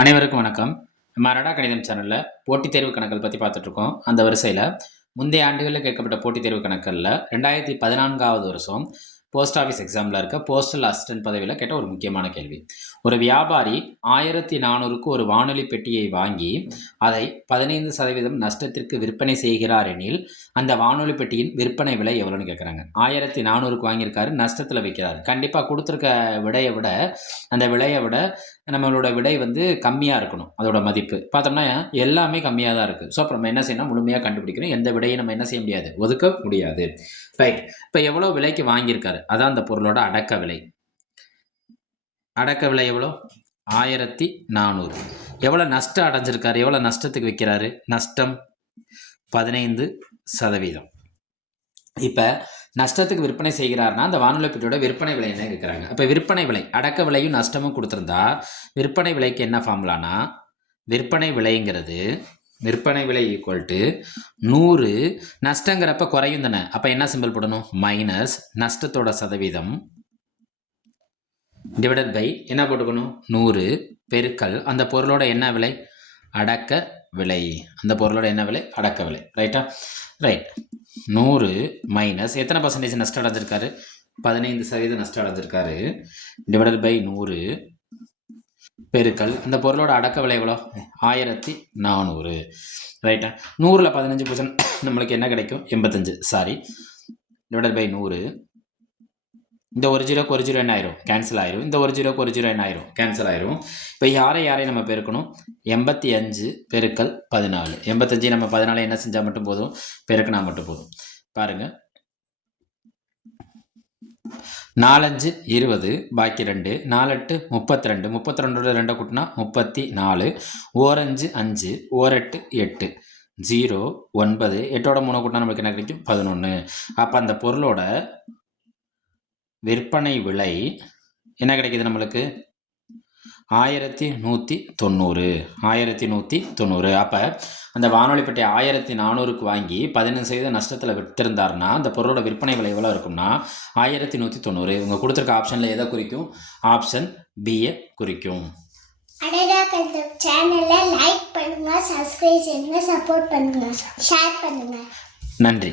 அனைவருக்கும் வணக்கம். நம்ம அரடா கணிதம் சேனலில் போட்டித் தேர்வு கணக்குகள் பற்றி பார்த்துட்ருக்கோம். அந்த வரிசையில் முந்தைய ஆண்டுகளில் கேட்கப்பட்ட போட்டித் தேர்வு கணக்குகளில் 2014வது வருஷம் போஸ்ட் ஆஃபீஸ் எக்ஸாமில் இருக்க போஸ்டல் அசிஸ்டன்ட் பதவியில் கேட்ட ஒரு முக்கியமான கேள்வி. ஒரு வியாபாரி 1400க்கு ஒரு வானொலி பெட்டியை வாங்கி அதை 15% நஷ்டத்திற்கு விற்பனை செய்கிறார் எனில் அந்த வானொலி பெட்டியின் விற்பனை விலை எவ்வளோன்னு கேட்குறாங்க. 1400க்கு வாங்கியிருக்காரு, நஷ்டத்தில் விற்கிறாரு. கண்டிப்பாக கொடுத்துருக்க விடையை விட அந்த விலையை விட நம்மளோட விடை வந்து கம்மியாக இருக்கணும். அதோட மதிப்பு பார்த்தோம்னா எல்லாமே கம்மியாக தான் இருக்குது. ஸோ அப்போ நம்ம என்ன செய்யணும், முழுமையாக கண்டுபிடிக்கணும். எந்த விடையும் நம்ம என்ன செய்ய முடியாது, ஒதுக்க முடியாது. ரைட். இப்போ எவ்வளோ விலைக்கு வாங்கியிருக்காரு, அதான் அந்த பொருளோட அடக்க விலை. அடக்க விலை எவ்வளோ? 1400. எவ்வளோ நஷ்டம் அடைஞ்சிருக்காரு, எவ்வளோ நஷ்டத்துக்கு விற்கிறாரு? நஷ்டம் 15%. இப்போ நஷ்டத்துக்கு விற்பனை செய்கிறார்னா அந்த வானொலி பெட்டியோட விற்பனை விலை என்ன கேட்குறாங்க. அப்போ விற்பனை விலை அடக்க விலையும் நஷ்டமும் கொடுத்துருந்தா விற்பனை விலைக்கு என்ன ஃபார்முலானா, விற்பனை விலைங்கிறது விற்பனை விலை ஈக்குவல் டு 100, நஷ்டங்கிறப்ப குறையும் தானே. அப்போ என்ன சிம்பிள் போடணும், மைனஸ் நஷ்டத்தோட சதவீதம் டிவைடட் பை என்ன போட்டுக்கணும், 100 பெருக்கல் அந்த பொருளோட என்ன விலை, அடக்க விலை. அந்த பொருளோட என்ன விலை, அடக்க விலை. ரைட்டா? ரைட். 100 மைனஸ் எத்தனை பர்சன்டேஜ் நஷ்டம் அடைஞ்சிருக்காரு, 15% நஷ்டம் அடைஞ்சிருக்காரு, டிவைடட் பை 100 பெருக்கல் அந்த பொருளோட அடக்க விலை எவ்வளோ, 1400. ரைட்டா? 100ல் 15% நம்மளுக்கு என்ன கிடைக்கும், 85. Sorry, divided by 100. இந்த ஒரு ஜீரோக்கு ஒரு ஜீரோ என்ன ஆயிரும், கேன்சல் ஆயிரும். இந்த ஒரு ஜீரோக்கு ஒரு ஜீரோ என்ன ஆயிரும், கேன்சல் ஆயிரும். இப்போ யாரையும் நம்ம பெருக்கணும், 85 பெருக்கல் 14. 85 நம்ம 14 என்ன செஞ்சால் மட்டும் போதும், பெருக்கினா மட்டும் போதும். பாருங்க, 4 5 20, பாக்கி 2, 4 8 32, 32 2 கூட்டினா 34, 1 5 5, 1 8 8, 0 9, 8ஓட 3 கூட்டினா நம்மளுக்கு என்ன கிடைக்கும், 11. அப்போ அந்த பொருளோட விற்பனை விலை என்ன கிடைக்கிது நம்மளுக்கு, 1190. 1190. அப்போ அந்த வானொலி பெட்டி 1400க்கு வாங்கி 15% நஷ்டத்தில் விற்றுருந்தாருன்னா அந்த பொருளோட விற்பனை விலை எவ்வளோ இருக்கும்னா 1190. இவங்க கொடுத்துருக்க ஆப்ஷனில் எதை குறிக்கும், ஆப்ஷன் பியை குறிக்கும். அரடா கணிதம் சேனலை லைக் பண்ணுங்க, சப்ஸ்கிரைப் பண்ணுங்க, சப்போர்ட் பண்ணுங்க, ஷேர் பண்ணுங்க. நன்றி.